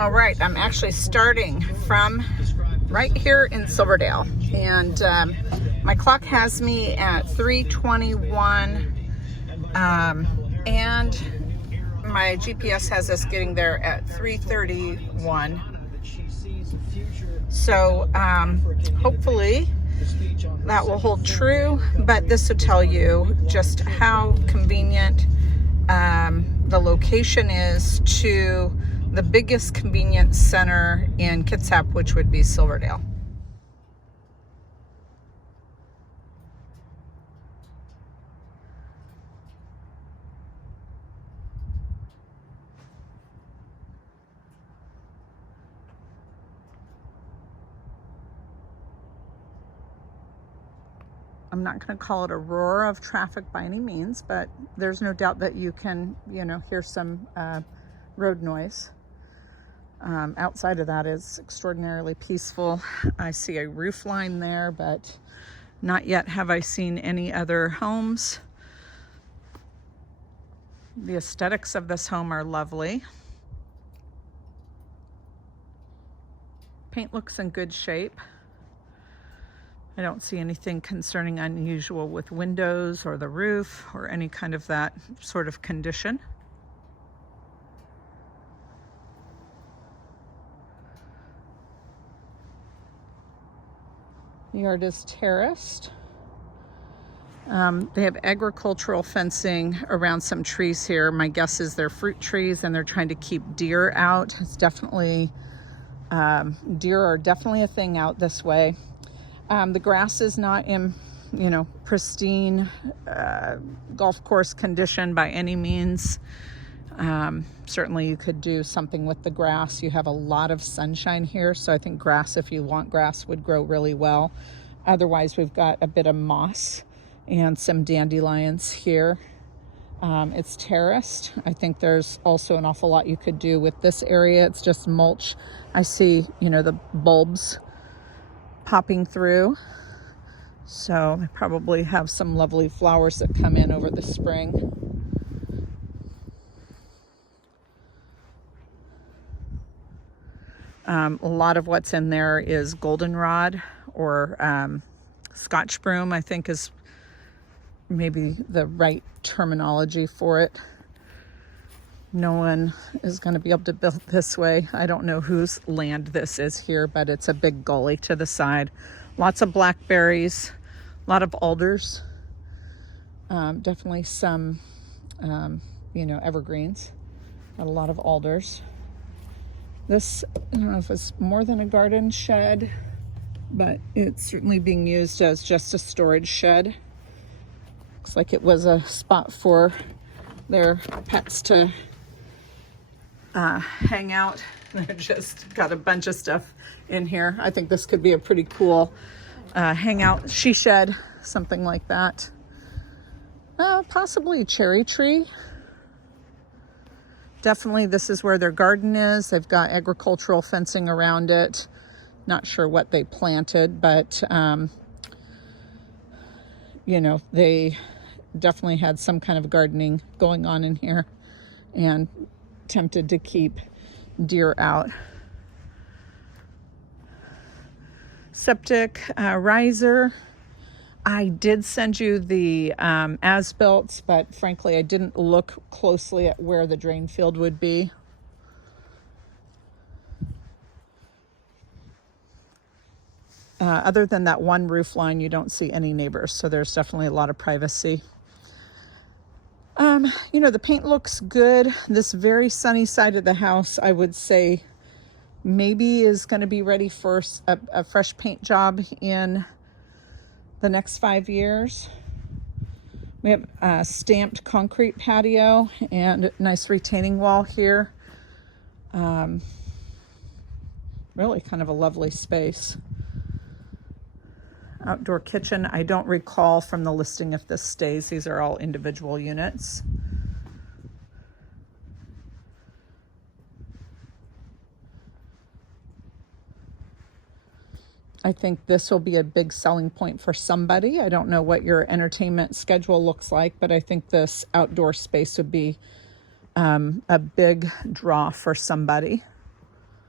All right, I'm actually starting from right here in Silverdale, and my clock has me at 3:21, and my GPS has us getting there at 3:31. So hopefully that will hold true, but this will tell you just how convenient the location is to the biggest convenience center in Kitsap, which would be Silverdale. I'm not going to call it a roar of traffic by any means, but there's no doubt that you can, hear some road noise. Outside of that is extraordinarily peaceful. I see a roof line there, but not yet have I seen any other homes. The aesthetics of this home are lovely. Paint looks in good shape. I don't see anything concerning unusual with windows or the roof or any kind of that sort of condition. The yard is terraced. They have agricultural fencing around some trees here. My guess is they're fruit trees and they're trying to keep deer out. It's definitely, deer are definitely a thing out this way. The grass is not in, pristine golf course condition by any means. Certainly you could do something with the grass. You have a lot of sunshine here, so I think grass, if you want grass, would grow really well. Otherwise, we've got a bit of moss and some dandelions here. It's terraced. I think there's also an awful lot you could do with this area. It's just mulch. I see, the bulbs popping through. So I probably have some lovely flowers that come in over the spring. A lot of what's in there is goldenrod or Scotch broom, I think is maybe the right terminology for it. No one is going to be able to build this way. I don't know whose land this is here, but it's a big gully to the side. Lots of blackberries, a lot of alders, definitely some, evergreens, got a lot of alders. This, I don't know if it's more than a garden shed, but it's certainly being used as just a storage shed. Looks like it was a spot for their pets to hang out. They've just got a bunch of stuff in here. I think this could be a pretty cool hangout she shed, something like that. Possibly a cherry tree. Definitely this is where their garden is. They've got agricultural fencing around it. Not sure what they planted, but they definitely had some kind of gardening going on in here and attempted to keep deer out. Septic riser. I did send you the as-built, but frankly, I didn't look closely at where the drain field would be. Other than that one roof line, you don't see any neighbors, so there's definitely a lot of privacy. The paint looks good. This very sunny side of the house, I would say, maybe is going to be ready for a fresh paint job in the next 5 years. We have a stamped concrete patio and a nice retaining wall here. Really kind of a lovely space. Outdoor kitchen. I don't recall from the listing if this stays. These are all individual units. I think this will be a big selling point for somebody. I don't know what your entertainment schedule looks like, but I think this outdoor space would be a big draw for somebody.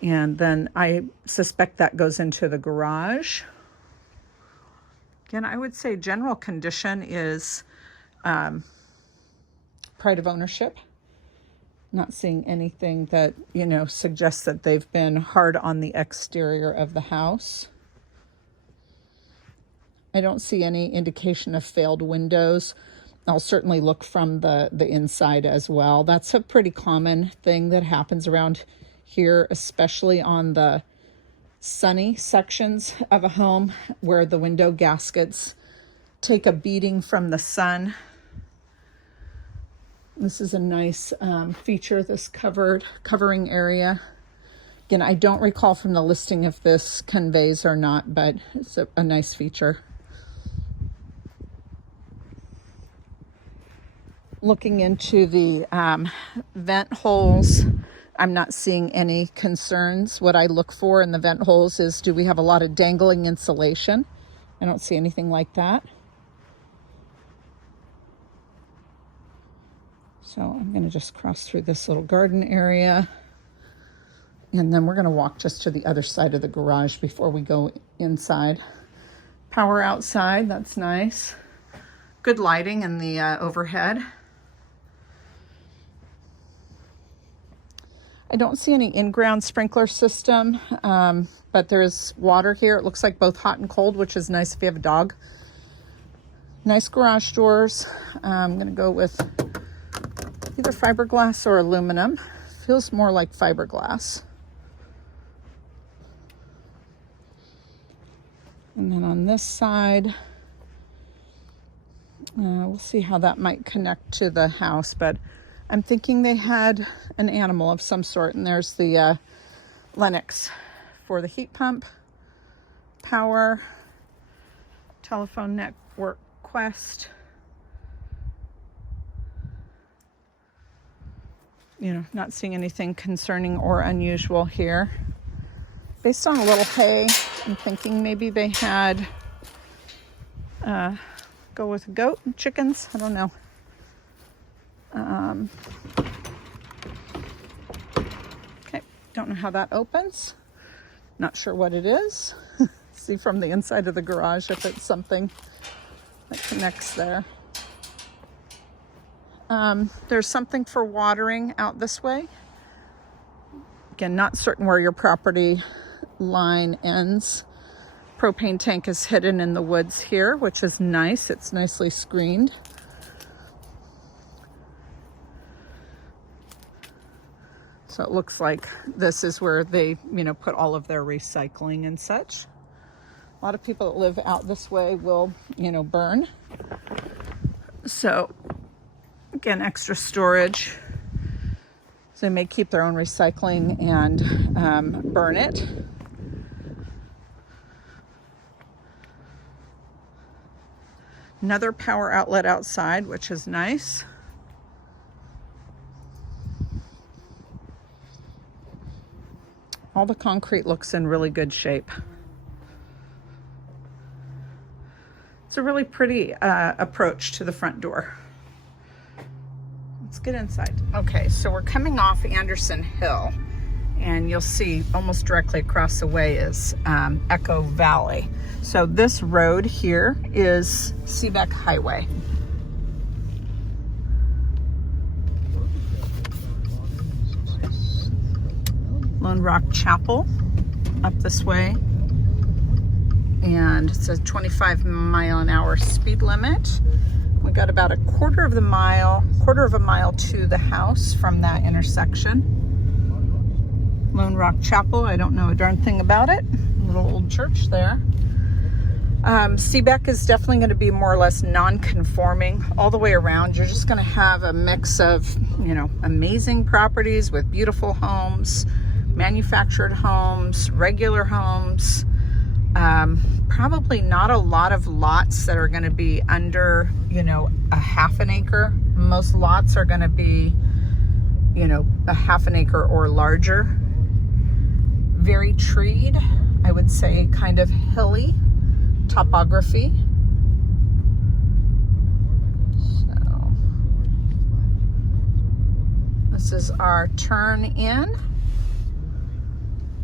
And then I suspect that goes into the garage. Again, I would say general condition is pride of ownership. Not seeing anything that, you know, suggests that they've been hard on the exterior of the house. I don't see any indication of failed windows. I'll certainly look from the inside as well. That's a pretty common thing that happens around here, especially on the sunny sections of a home where the window gaskets take a beating from the sun. This is a nice feature, this covering area. Again, I don't recall from the listing if this conveys or not, but it's a nice feature. Looking into the vent holes, I'm not seeing any concerns. What I look for in the vent holes is, do we have a lot of dangling insulation? I don't see anything like that. So I'm going to just cross through this little garden area. And then we're going to walk just to the other side of the garage before we go inside. Power outside, that's nice. Good lighting in the overhead. I don't see any in-ground sprinkler system, but there's water here. It looks like both hot and cold, which is nice if you have a dog. Nice garage doors. I'm going to go with either fiberglass or aluminum. Feels more like fiberglass. And then on this side, we'll see how that might connect to the house, but I'm thinking they had an animal of some sort. And there's the Lennox for the heat pump, power, telephone network Quest. You know, not seeing anything concerning or unusual here. Based on a little hay, I'm thinking maybe they had go with a goat and chickens. I don't know. Okay, don't know how that opens. Not sure what it is. See from the inside of the garage if it's something that connects there. There's something for watering out this way. Again, not certain where your property line ends. Propane tank is hidden in the woods here, which is nice. It's nicely screened. So it looks like this is where they, you know, put all of their recycling and such. A lot of people that live out this way will, you know, burn. So again, extra storage. So they may keep their own recycling and burn it. Another power outlet outside, which is nice. All the concrete looks in really good shape. It's a really pretty approach to the front door. Let's get inside. Okay, so we're coming off Anderson Hill, and you'll see almost directly across the way is Echo Valley. So this road here is Seabeck Highway. Lone Rock Chapel up this way, and it's a 25-mile-an-hour speed limit. We got about a quarter of a mile to the house from that intersection. Lone Rock Chapel, I don't know a darn thing about it. Little old church there. Seabeck is definitely going to be more or less non-conforming all the way around. You're just going to have a mix of, you know, amazing properties with beautiful homes, manufactured homes, regular homes. Probably not a lot of lots that are going to be under, you know, a half an acre. Most lots are going to be, you know, a half an acre or larger. Very treed, I would say, kind of hilly topography. So this is our turn in.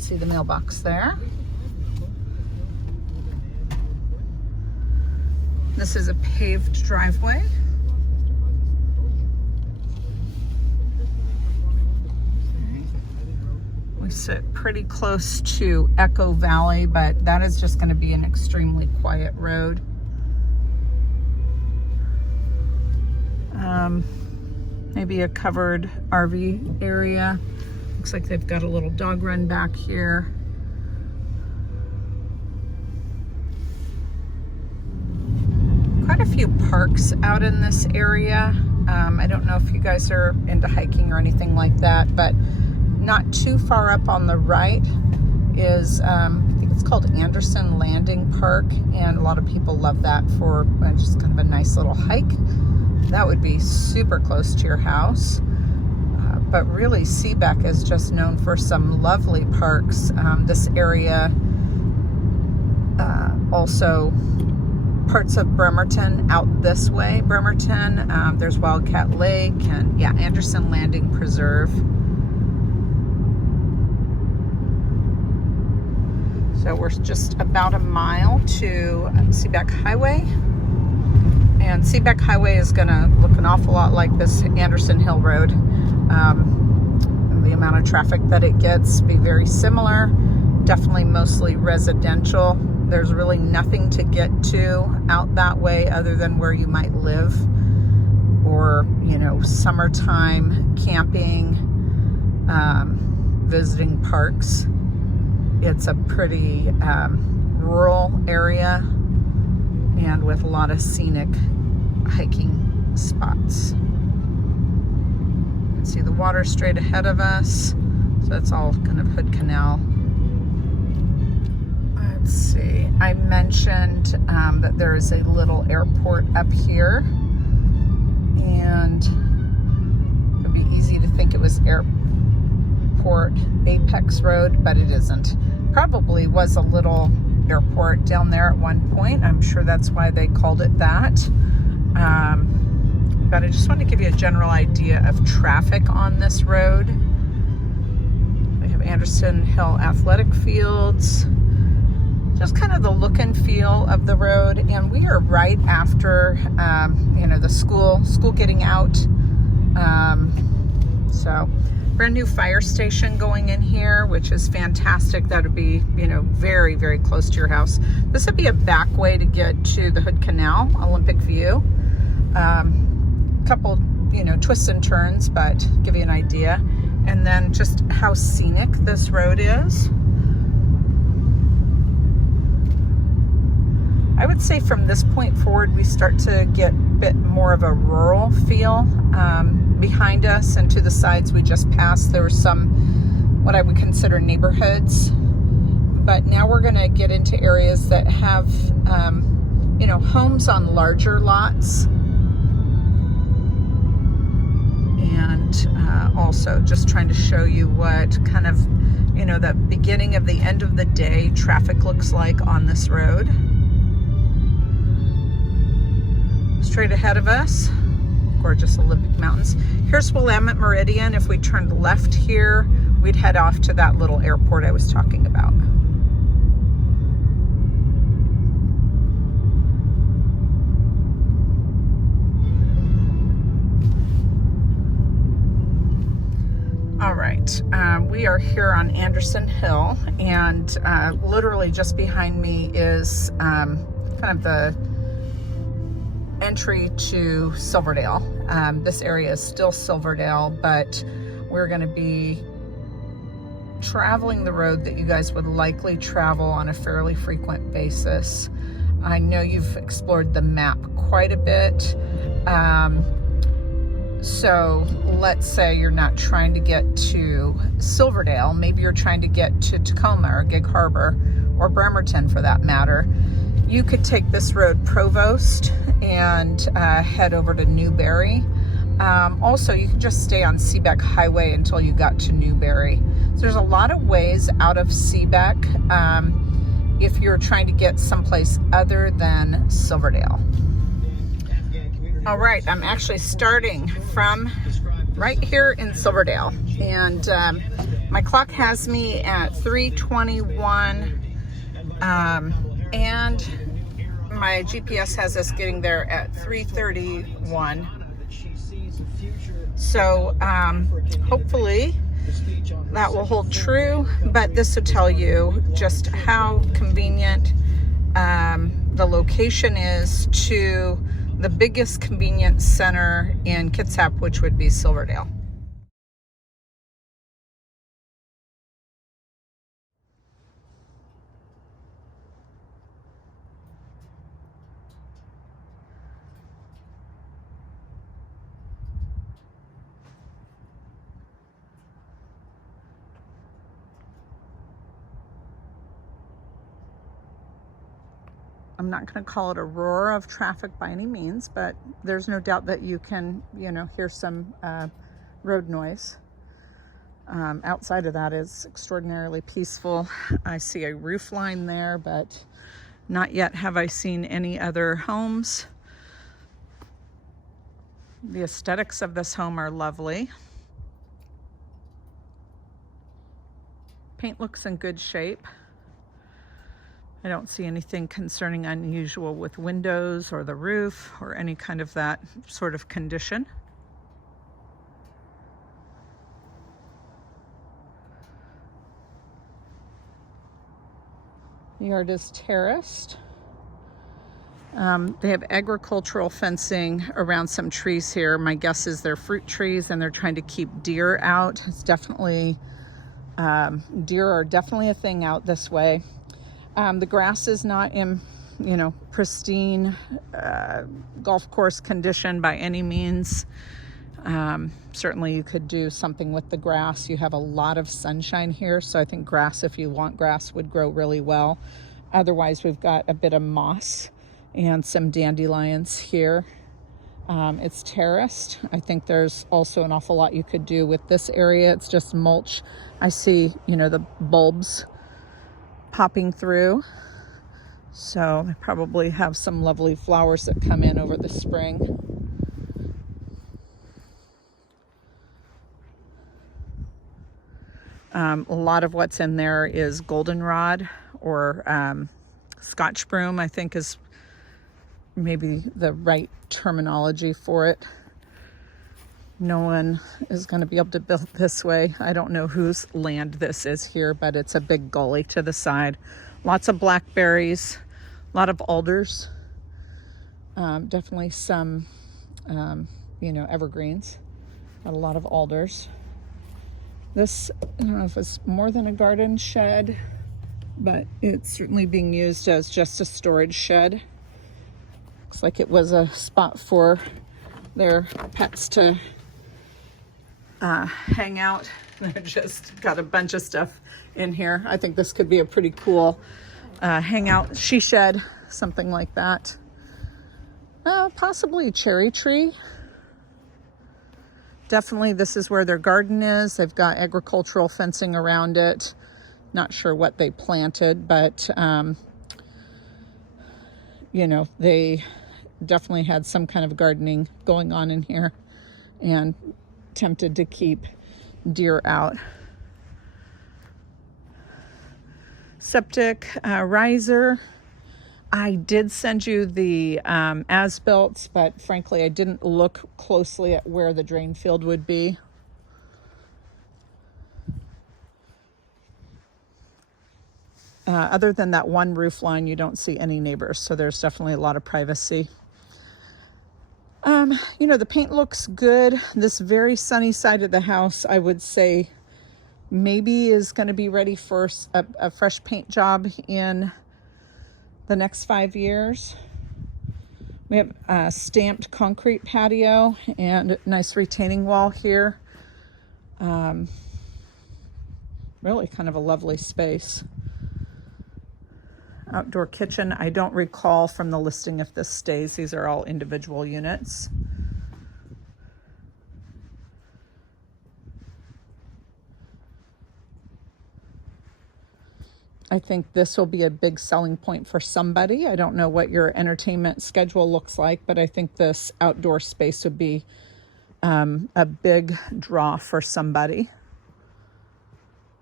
See the mailbox there. This is a paved driveway. We sit pretty close to Echo Valley, but that is just going to be an extremely quiet road. Maybe a covered RV area. Looks like they've got a little dog run back here. Quite a few parks out in this area. I don't know if you guys are into hiking or anything like that, but not too far up on the right is, I think it's called Anderson Landing Park, and a lot of people love that for just kind of a nice little hike. That would be super close to your house. But really, Seabeck is just known for some lovely parks. This area, also parts of Bremerton out this way. Bremerton, there's Wildcat Lake, and yeah, Anderson Landing Preserve. So we're just about a mile to Seabeck Highway. And Seabeck Highway is gonna look an awful lot like this Anderson Hill Road. The amount of traffic that it gets be very similar. Definitely mostly residential. There's really nothing to get to out that way other than where you might live, or, you know, summertime camping, visiting parks. It's a pretty rural area and with a lot of scenic hiking spots. You can see the water straight ahead of us. So that's all kind of Hood Canal. Let's see. I mentioned that there is a little airport up here, and it would be easy to think it was Airport Apex Road, but it isn't. Probably was a little airport down there at one point. I'm sure that's why they called it that. But I just want to give you a general idea of traffic on this road. We have Anderson Hill Athletic Fields. Just kind of the look and feel of the road, and we are right after you know, the school getting out. So brand new fire station going in here, which is fantastic. That would be, you know, very, very close to your house. This would be a back way to get to the Hood Canal, Olympic View. Couple, you know, twists and turns, but give you an idea. And then just how scenic this road is. I would say from this point forward, we start to get a bit more of a rural feel. Behind us and to the sides we just passed, there were some, what I would consider neighborhoods. But now we're gonna get into areas that have, you know, homes on larger lots. And also just trying to show you what kind of, you know, the beginning of the end of the day traffic looks like on this road. Straight ahead of us, gorgeous Olympic Mountains. Here's Willamette Meridian. If we turned left here, we'd head off to that little airport I was talking about. All right, we are here on Anderson Hill, and literally just behind me is kind of the entry to Silverdale. This area is still Silverdale, but we're going to be traveling the road that you guys would likely travel on a fairly frequent basis. I know you've explored the map quite a bit. So let's say you're not trying to get to Silverdale, maybe you're trying to get to Tacoma or Gig Harbor or Bremerton for that matter. You could take this road Provost and head over to Newberry. Also, you could just stay on Seabeck Highway until you got to Newberry. So there's a lot of ways out of Seabeck if you're trying to get someplace other than Silverdale. All right, I'm actually starting from right here in Silverdale, and My clock has me at 3:21, and my GPS has us getting there at 3:31. So hopefully that will hold true, but this will tell you just how convenient the location is to the biggest convenience center in Kitsap, which would be Silverdale. I'm not going to call it a roar of traffic by any means, but there's no doubt that you can, hear some road noise. Outside of that is extraordinarily peaceful. I see a roof line there, but not yet have I seen any other homes. The aesthetics of this home are lovely. Paint looks in good shape. I don't see anything concerning unusual with windows or the roof or any kind of that sort of condition. The yard is terraced. They have agricultural fencing around some trees here. My guess is they're fruit trees and they're trying to keep deer out. It's definitely, deer are definitely a thing out this way. The grass is not in, pristine golf course condition by any means. Certainly you could do something with the grass. You have a lot of sunshine here, so I think grass, if you want grass, would grow really well. Otherwise, we've got a bit of moss and some dandelions here. It's terraced. I think there's also an awful lot you could do with this area. It's just mulch. I see, the bulbs popping through. So I probably have some lovely flowers that come in over the spring. A lot of what's in there is goldenrod or Scotch broom, I think is maybe the right terminology for it. No one is going to be able to build this way. I don't know whose land this is here, but it's a big gully to the side. Lots of blackberries, a lot of alders, definitely some, evergreens, but a lot of alders. This, I don't know if it's more than a garden shed, but it's certainly being used as just a storage shed. Looks like it was a spot for their pets to hang out. They've just got a bunch of stuff in here. I think this could be a pretty cool hangout she shed, something like that. Possibly cherry tree. Definitely this is where their garden is. They've got agricultural fencing around it. Not sure what they planted, but they definitely had some kind of gardening going on in here and attempted to keep deer out. Septic riser. I did send you the as-built, but frankly I didn't look closely at where the drain field would be. Other than that one roof line, you don't see any neighbors, so there's definitely a lot of privacy. The paint looks good. This very sunny side of the house, I would say, maybe is going to be ready for a fresh paint job in the next 5 years. We have a stamped concrete patio and a nice retaining wall here. Really kind of a lovely space. Outdoor kitchen. I don't recall from the listing if this stays. These are all individual units. I think this will be a big selling point for somebody. I don't know what your entertainment schedule looks like, but I think this outdoor space would be a big draw for somebody.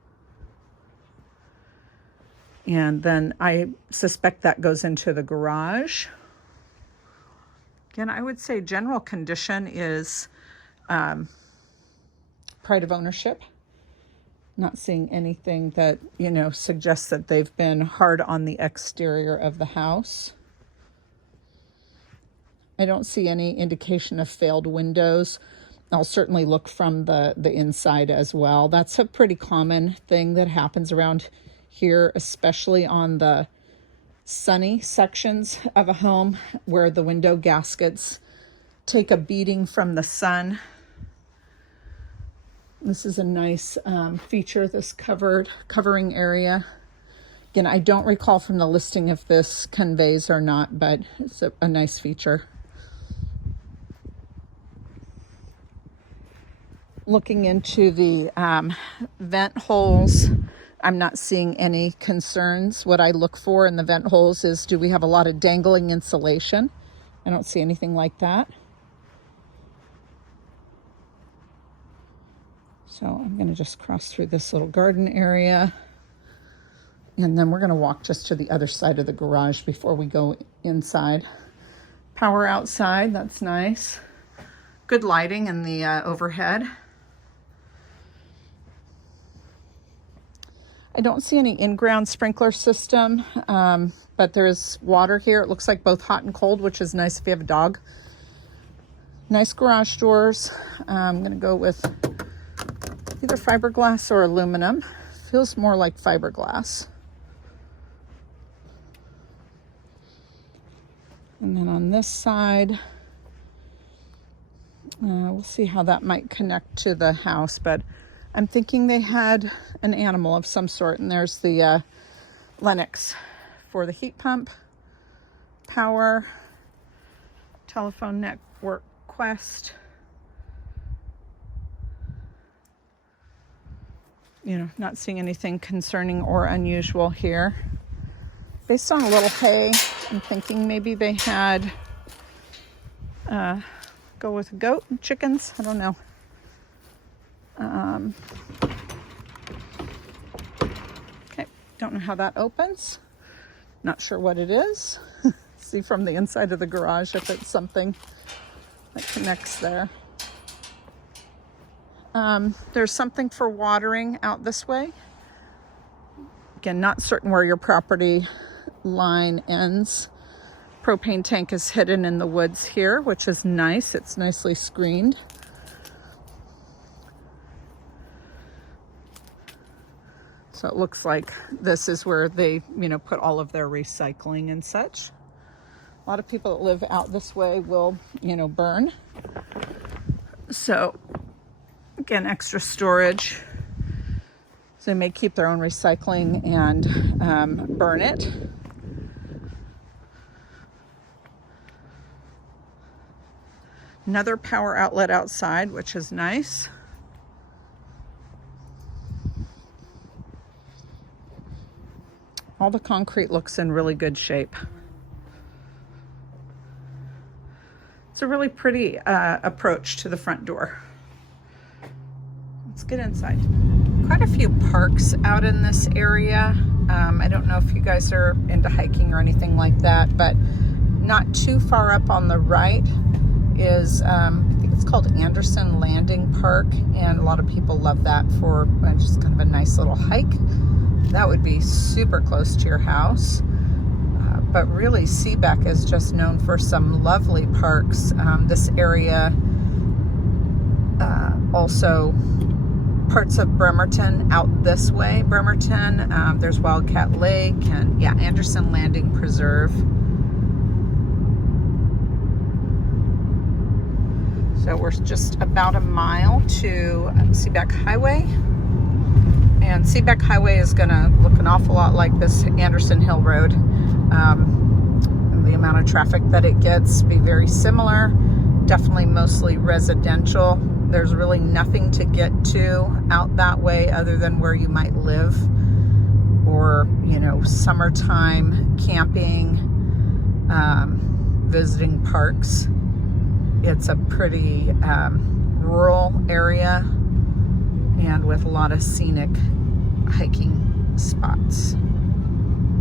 And then I suspect that goes into the garage. Again, I would say general condition is pride of ownership. Not seeing anything that, you know, suggests that they've been hard on the exterior of the house. I don't see any indication of failed windows. I'll certainly look from the inside as well. That's a pretty common thing that happens around here, especially on the sunny sections of a home where the window gaskets take a beating from the sun. This is a nice feature, this covering area. Again, I don't recall from the listing if this conveys or not, but it's a nice feature. Looking into the vent holes, I'm not seeing any concerns. What I look for in the vent holes is, do we have a lot of dangling insulation? I don't see anything like that. So I'm going to just cross through this little garden area. And then we're going to walk just to the other side of the garage before we go inside. Power outside, that's nice. Good lighting in the overhead. I don't see any in-ground sprinkler system, but there's water here. It looks like both hot and cold, which is nice if you have a dog. Nice garage doors. I'm going to go with either fiberglass or aluminum. Feels more like fiberglass. And then on this side, we'll see how that might connect to the house, but I'm thinking they had an animal of some sort. And there's the Lennox for the heat pump, power, telephone network Quest. You know, not seeing anything concerning or unusual here. Based on a little hay, I'm thinking maybe they had go with goat and chickens. I don't know. Okay, don't know how that opens. Not sure what it is. See from the inside of the garage if it's something that connects there. There's something for watering out this way. Again, not certain where your property line ends. Propane tank is hidden in the woods here, which is nice. It's nicely screened. So it looks like this is where they, you know, put all of their recycling and such. A lot of people that live out this way will, you know, burn. So again, extra storage. So they may keep their own recycling and burn it. Another power outlet outside, which is nice. All the concrete looks in really good shape. It's a really pretty approach to the front door. Let's get inside. Quite a few parks out in this area. I don't know if you guys are into hiking or anything like that, but not too far up on the right is, I think it's called Anderson Landing Park, and a lot of people love that for just kind of a nice little hike. That would be super close to your house. But really, Seabeck is just known for some lovely parks. This area, also parts of Bremerton out this way. Bremerton, there's Wildcat Lake, and yeah, Anderson Landing Preserve. So we're just about a mile to Seabeck Highway. And Seabeck Highway is going to look an awful lot like this Anderson Hill Road. The amount of traffic that it gets be very similar. Definitely mostly residential. There's really nothing to get to out that way other than where you might live, or, you know, summertime camping, visiting parks. It's a pretty rural area and with a lot of scenic hiking spots.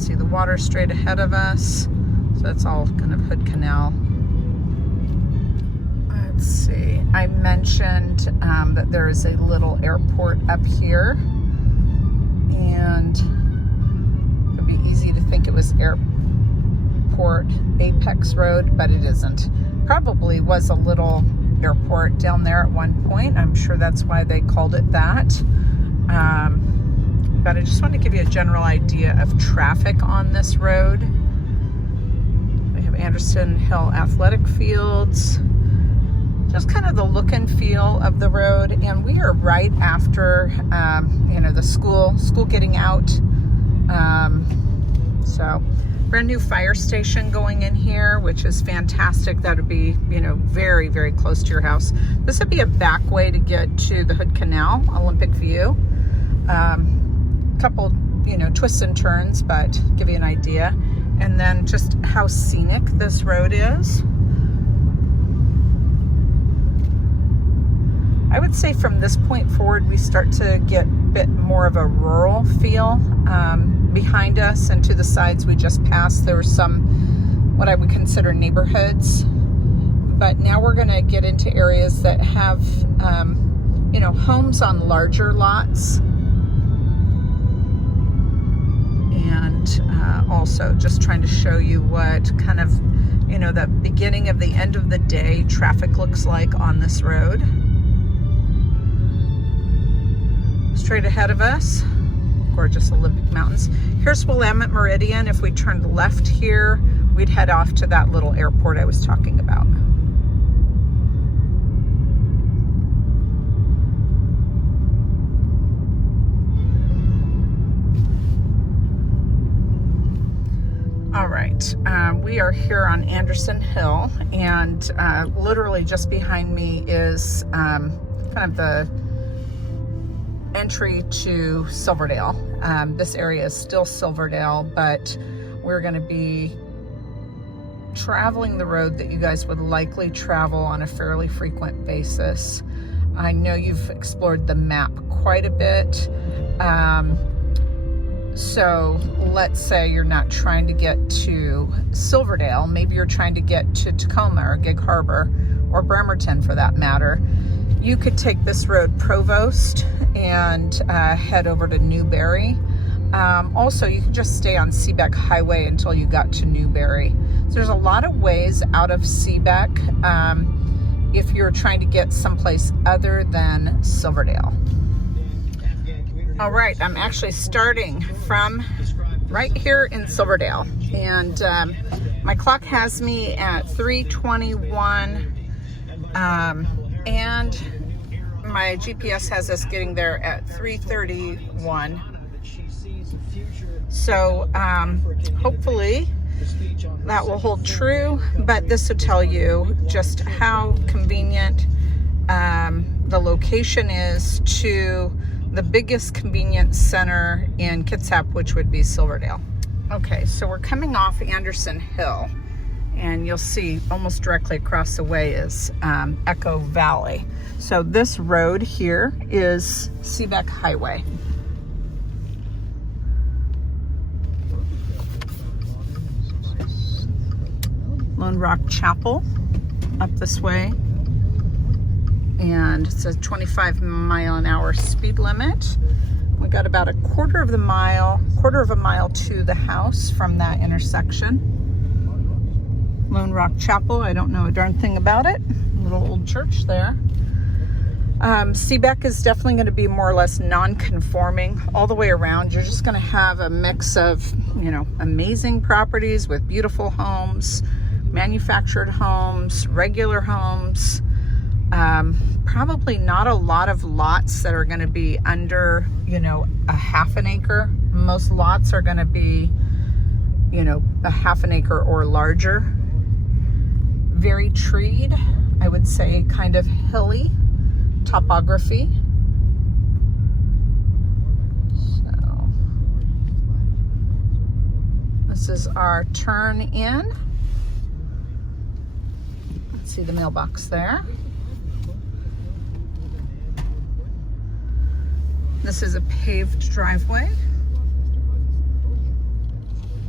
see the water straight ahead of us. So that's all kind of Hood Canal. Let's see, I mentioned that there is a little airport up here, and it'd be easy to think it was Airport Apex Road, but it isn't. Probably was a little airport down there at one point. I'm sure that's why they called it that. But I just wanted to give you a general idea of traffic on this road. We have Anderson Hill Athletic Fields. Just kind of the look and feel of the road, and we are right after the school getting out. So brand new fire station going in here, which is fantastic. That would be very, very close to your house. This would be a back way to get to the Hood Canal, Olympic View. Couple twists and turns, but give you an idea. And then just how scenic this road is. I would say from this point forward, we start to get a bit more of a rural feel. Behind us and to the sides we just passed, there were some, what I would consider neighborhoods. But now we're gonna get into areas that have, homes on larger lots. And also just trying to show you what kind of, the beginning of the end of the day traffic looks like on this road. Straight ahead of us, gorgeous Olympic Mountains. Here's Willamette Meridian. If we turned left here, we'd head off to that little airport I was talking about. All right, we are here on Anderson Hill, and literally just behind me is kind of the entry to Silverdale. This area is still Silverdale, but we're going to be traveling the road that you guys would likely travel on a fairly frequent basis. I know you've explored the map quite a bit. So let's say you're not trying to get to Silverdale, maybe you're trying to get to Tacoma or Gig Harbor or Bremerton for that matter. You could take this road Provost and head over to Newberry. Also, you could just stay on Seabeck Highway until you got to Newberry. So there's a lot of ways out of Seabeck if you're trying to get someplace other than Silverdale. All right, I'm actually starting from right here in Silverdale, and my clock has me at 3:21. And my GPS has us getting there at 3:31. So hopefully that will hold true, but this will tell you just how convenient the location is to the biggest convenience center in Kitsap, which would be Silverdale. Okay, so we're coming off Anderson Hill, and you'll see almost directly across the way is Echo Valley. So this road here is Seabeck Highway. Lone Rock Chapel up this way, and it's a 25-mile-an-hour speed limit. We got about a quarter of a mile to the house from that intersection. Lone Rock Chapel, I don't know a darn thing about it. Little old church there. Seabeck is definitely going to be more or less non-conforming all the way around. You're just going to have a mix of, amazing properties with beautiful homes, manufactured homes, regular homes. Probably not a lot of lots that are going to be under, a half an acre. Most lots are going to be, a half an acre or larger. Very treed, I would say, kind of hilly topography. So this is our turn in. Let's see the mailbox there. This is a paved driveway.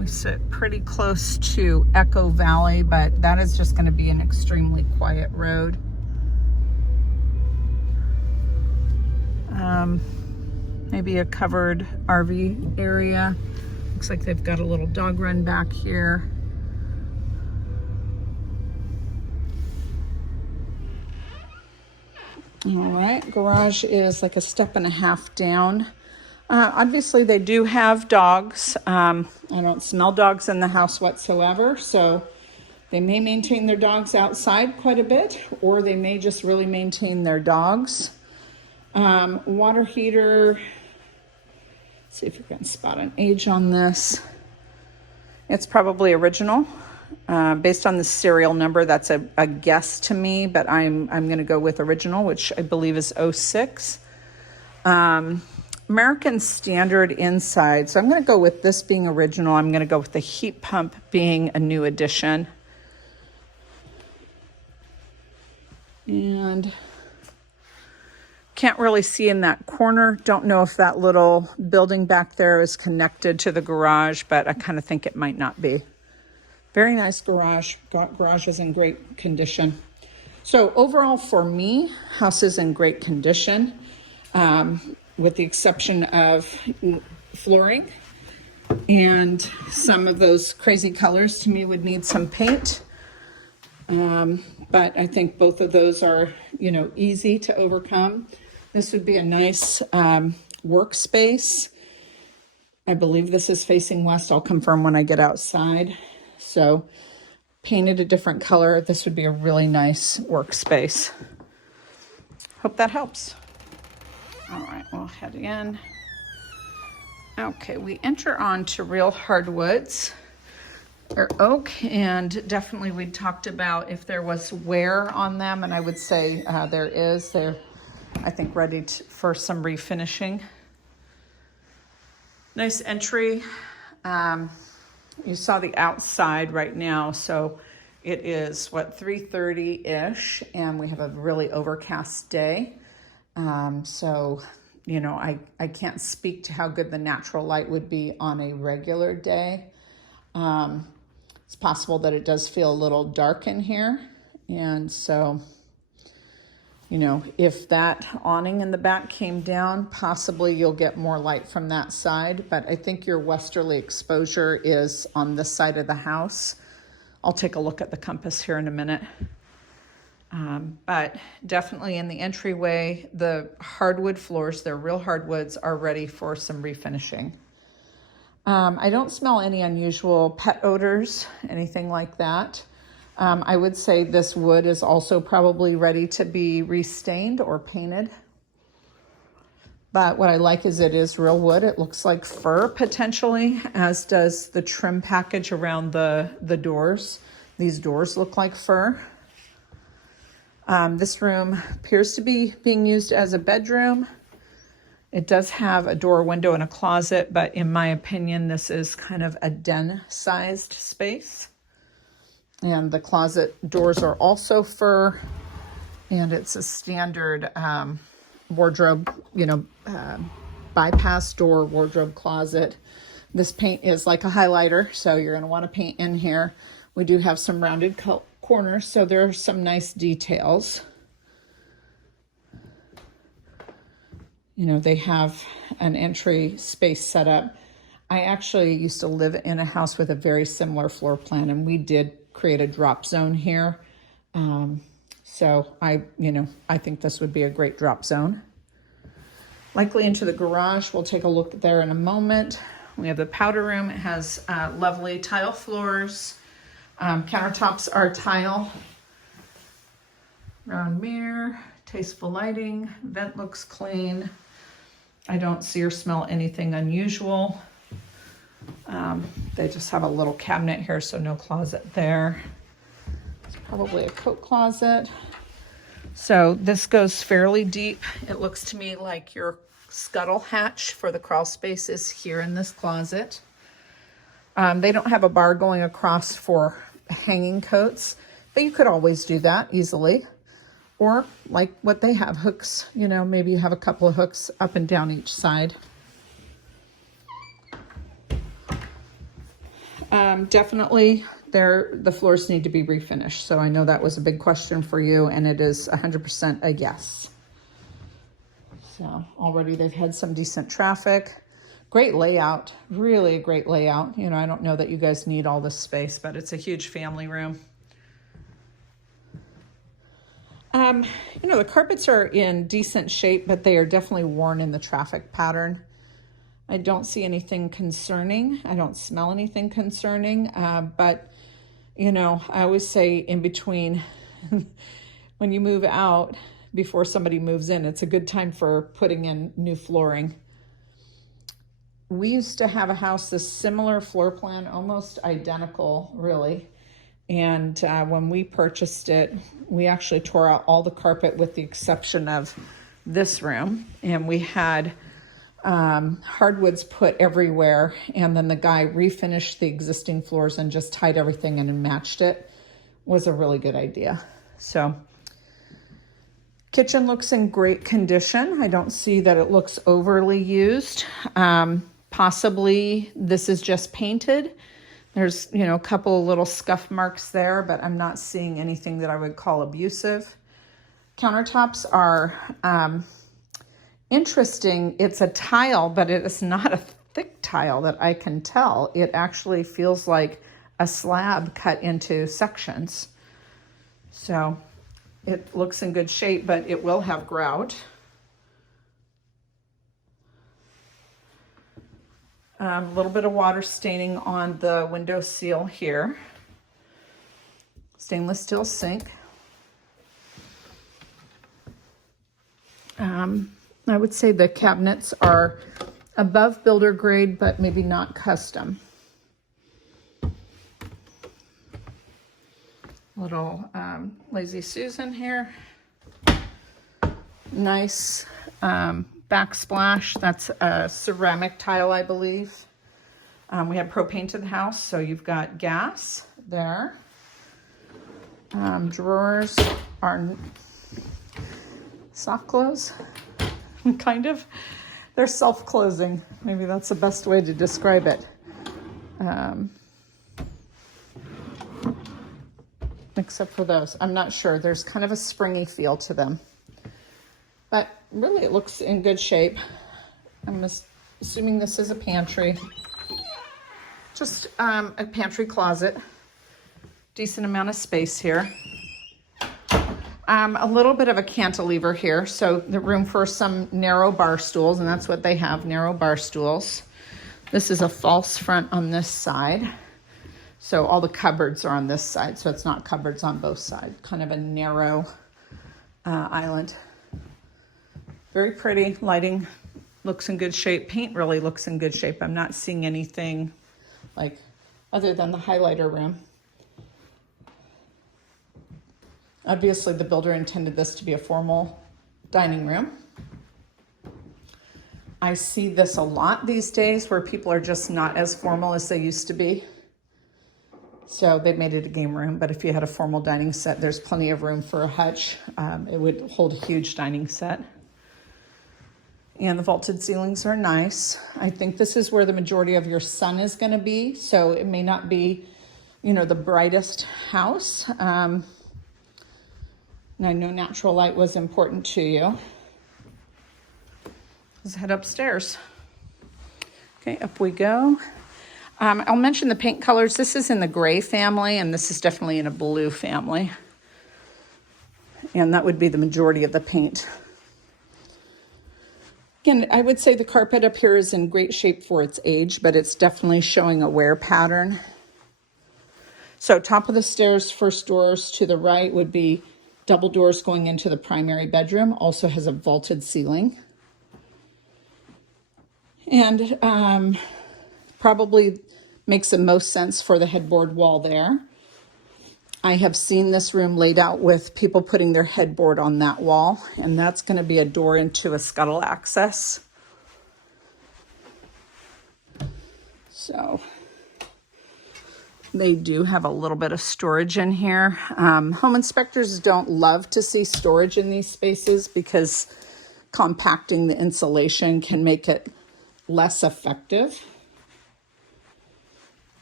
We sit pretty close to Echo Valley, but that is just going to be an extremely quiet road. Maybe a covered RV area. Looks like they've got a little dog run back here. All right, garage is like a step and a half down. Obviously they do have dogs. I don't smell dogs in the house whatsoever, so they may maintain their dogs outside quite a bit, or they may just really maintain their dogs. Water heater. Let's see if you can spot an age on this. It's probably original. Based on the serial number, that's a guess to me, but I'm going to go with original, which I believe is 06. American Standard inside. So I'm going to go with this being original. I'm going to go with the heat pump being a new addition. And can't really see in that corner. Don't know if that little building back there is connected to the garage, but I kind of think it might not be. Very nice garage. Garage is in great condition. So overall for me, house is in great condition, with the exception of flooring and some of those crazy colors to me would need some paint. But I think both of those are, easy to overcome. This would be a nice workspace. I believe this is facing west. I'll confirm when I get outside. So painted a different color. This would be a really nice workspace. Hope that helps. All right, we'll head in. Okay, we enter on to real hardwoods. They're oak, and definitely we talked about if there was wear on them, and I would say there is. They're, I think, ready for some refinishing. Nice entry. You saw the outside right now, so it is, 3:30-ish, and we have a really overcast day. So, I can't speak to how good the natural light would be on a regular day. It's possible that it does feel a little dark in here. And so, if that awning in the back came down, possibly you'll get more light from that side. But I think your westerly exposure is on this side of the house. I'll take a look at the compass here in a minute. But definitely in the entryway, the hardwood floors, they're real hardwoods, are ready for some refinishing. I don't smell any unusual pet odors, anything like that. I would say this wood is also probably ready to be restained or painted. But what I like is it is real wood. It looks like fir potentially, as does the trim package around the doors. These doors look like fir. This room appears to be being used as a bedroom. It does have a door, window, and a closet, but in my opinion, this is kind of a den-sized space. And the closet doors are also fir, and it's a standard wardrobe, bypass door, wardrobe closet. This paint is like a highlighter, so you're going to want to paint in here. We do have some rounded corners, so there are some nice details. They have an entry space set up. I actually used to live in a house with a very similar floor plan, and we did create a drop zone here. So I think this would be a great drop zone. Likely into the garage. We'll take a look there in a moment. We have the powder room. It has lovely tile floors. Countertops are tile. Round mirror, tasteful lighting. Vent looks clean. I don't see or smell anything unusual. They just have a little cabinet here, so no closet there. It's probably a coat closet. So this goes fairly deep. It looks to me like your scuttle hatch for the crawl space is here in this closet. They don't have a bar going across for hanging coats, but you could always do that easily. Or like what they have, hooks, maybe you have a couple of hooks up and down each side. Definitely the floors need to be refinished. So I know that was a big question for you, and it is 100% a yes. So already they've had some decent traffic. Great layout, really a great layout. You know, I don't know that you guys need all this space, but it's a huge family room. You know, the carpets are in decent shape, but they are definitely worn in the traffic pattern. I don't see anything concerning. I don't smell anything concerning, but you know, I always say in between when you move out, before somebody moves in, it's a good time for putting in new flooring. We used to have a house, this similar floor plan, almost identical, really. And when we purchased it, we actually tore out all the carpet with the exception of this room. And we had hardwoods put everywhere. And then the guy refinished the existing floors and just tied everything in and matched it. Was a really good idea. So kitchen looks in great condition. I don't see that it looks overly used. Possibly this is just painted. There's, you know, a couple of little scuff marks there, but I'm not seeing anything that I would call abusive. Countertops are interesting. It's a tile, but it is not a thick tile that I can tell. It actually feels like a slab cut into sections. So it looks in good shape, but it will have grout. A little bit of water staining on the window seal here. Stainless steel sink. I would say the cabinets are above builder grade, but maybe not custom. Little Lazy Susan here. Nice backsplash. That's a ceramic tile, I believe. We have propane to the house, so you've got gas there. Drawers are soft close, kind of. They're self-closing. Maybe that's the best way to describe it. Except for those. I'm not sure. There's kind of a springy feel to them. But really it looks in good shape. I'm assuming this is a pantry. Just a pantry closet. Decent amount of space here. A little bit of a cantilever here, so the room for some narrow bar stools, and that's what they have, narrow bar stools. This is a false front on this side. So all the cupboards are on this side, so it's not cupboards on both sides. Kind of a narrow island. Very pretty. Lighting looks in good shape. Paint really looks in good shape. I'm not seeing anything like other than the highlighter room. Obviously, the builder intended this to be a formal dining room. I see this a lot these days where people are just not as formal as they used to be. So they made it a game room, but if you had a formal dining set, there's plenty of room for a hutch. It would hold a huge dining set. And the vaulted ceilings are nice. I think this is where the majority of your sun is going to be. So it may not be, you know, the brightest house. And I know natural light was important to you. Let's head upstairs. Okay, up we go. I'll mention the paint colors. This is in the gray family, and this is definitely in a blue family. And that would be the majority of the paint. Again, I would say the carpet up here is in great shape for its age, but it's definitely showing a wear pattern. So top of the stairs, first doors to the right would be double doors going into the primary bedroom. Also has a vaulted ceiling. And probably makes the most sense for the headboard wall there. I have seen this room laid out with people putting their headboard on that wall, and that's going to be a door into a scuttle access. So they do have a little bit of storage in here. Home inspectors don't love to see storage in these spaces because compacting the insulation can make it less effective.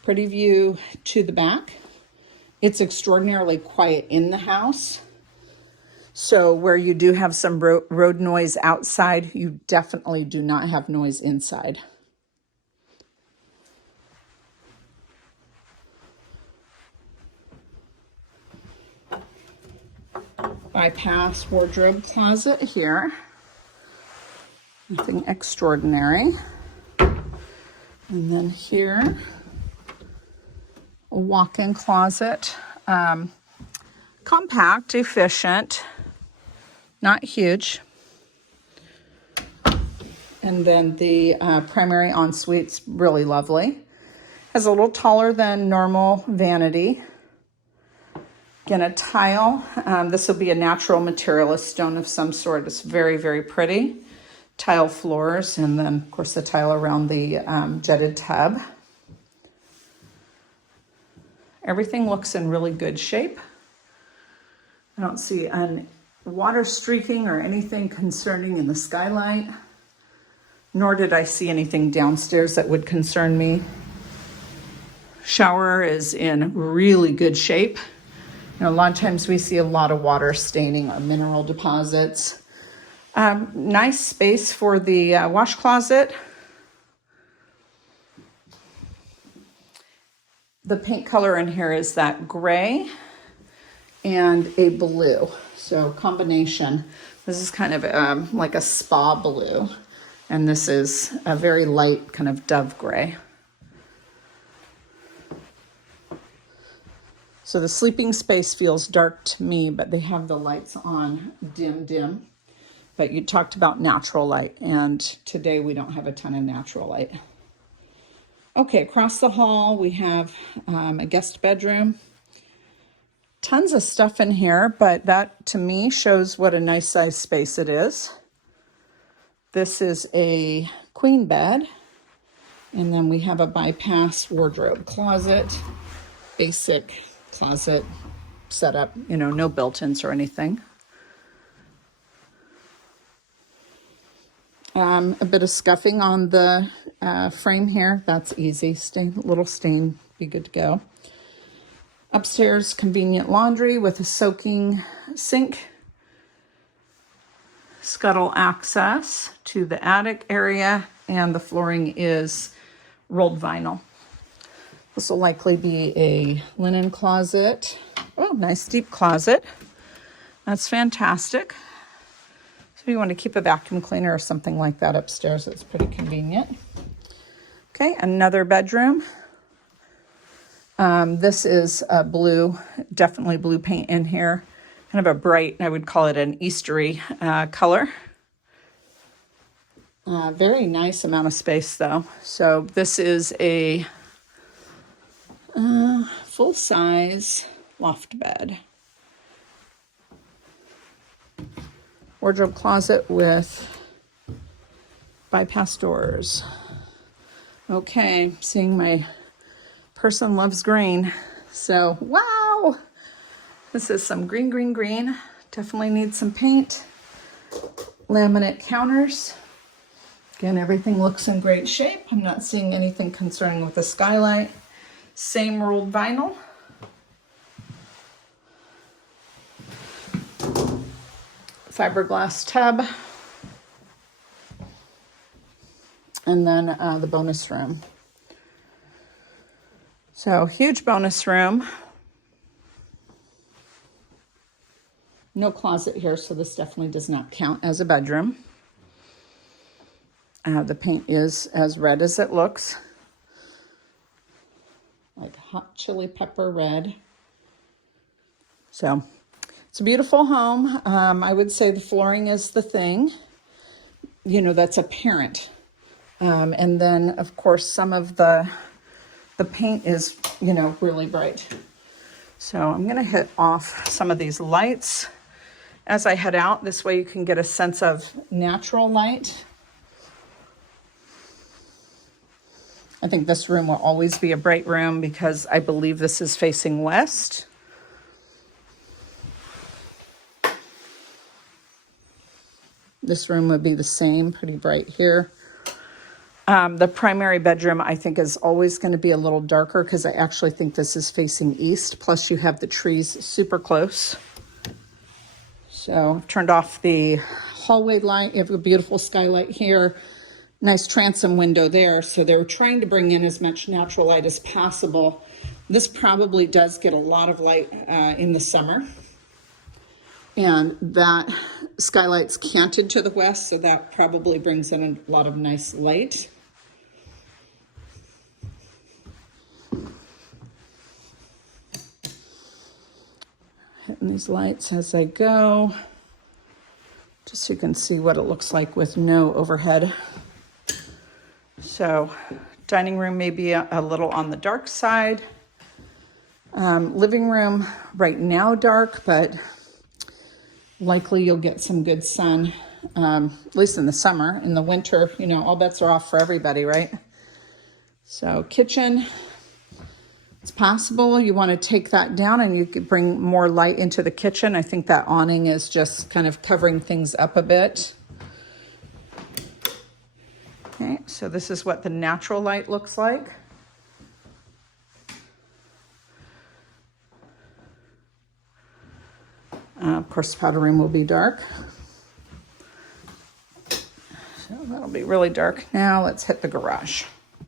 pretty view to the back. It's extraordinarily quiet in the house. So where you do have some road noise outside, you definitely do not have noise inside. Bypass wardrobe closet here. Nothing extraordinary. And then here, a walk-in closet. Compact, efficient, not huge. And then the primary ensuite's really lovely. Has a little taller than normal vanity. Again, a tile. This will be a natural material, a stone of some sort. It's very, very pretty. Tile floors, and then, of course, the tile around the jetted tub. Everything looks in really good shape. I don't see any water streaking or anything concerning in the skylight, nor did I see anything downstairs that would concern me. Shower is in really good shape. You know, a lot of times we see a lot of water staining or mineral deposits. Nice space for the wash closet. The paint color in here is that gray and a blue. So combination. This is kind of like a spa blue. And this is a very light kind of dove gray. So the sleeping space feels dark to me, but they have the lights on dim. But you talked about natural light, and today we don't have a ton of natural light. Okay, across the hall we have a guest bedroom. Tons of stuff in here, but that to me shows what a nice size space it is. This is a queen bed, and then we have a bypass wardrobe closet, basic closet setup, you know, no built-ins or anything. A bit of scuffing on the frame here. That's easy. Little stain, be good to go. Upstairs, convenient laundry with a soaking sink. Scuttle access to the attic area, and the flooring is rolled vinyl. This will likely be a linen closet. Oh, nice deep closet. That's fantastic. So if you want to keep a vacuum cleaner or something like that upstairs, it's pretty convenient. Okay, another bedroom. This is a blue, definitely blue paint in here. Kind of a bright, I would call it an Eastery color. Very nice amount of space though. So this is a full-size loft bed. Wardrobe closet with bypass doors. Okay, seeing my person loves green. So, wow! This is some green. Definitely needs some paint. Laminate counters. Again, everything looks in great shape. I'm not seeing anything concerning with the skylight. Same rolled vinyl. Fiberglass tub. And then the bonus room. So huge bonus room. No closet here, so this definitely does not count as a bedroom. The paint is as red as it looks. Like hot chili pepper red. So it's a beautiful home. I would say the flooring is the thing. You know, that's apparent. And then, of course, some of the paint is, you know, really bright. So I'm going to hit off some of these lights as I head out. This way you can get a sense of natural light. I think this room will always be a bright room because I believe this is facing west. This room would be the same, pretty bright here. The primary bedroom, I think, is always going to be a little darker because I actually think this is facing east. Plus, you have the trees super close. So I've turned off the hallway light. You have a beautiful skylight here. Nice transom window there. So they were trying to bring in as much natural light as possible. This probably does get a lot of light in the summer. And that skylight's canted to the west, so that probably brings in a lot of nice light. Hitting these lights as I go, just so you can see what it looks like with no overhead. So dining room may be a little on the dark side. Living room right now dark, but likely you'll get some good sun, at least in the summer. In the winter, you know, all bets are off for everybody, right? So kitchen. It's possible you want to take that down and you could bring more light into the kitchen. I think that awning is just kind of covering things up a bit. Okay, so this is what the natural light looks like. Of course, the powder room will be dark. So that'll be really dark. Now let's hit the garage.